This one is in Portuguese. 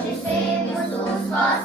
hoje sermos os vossos.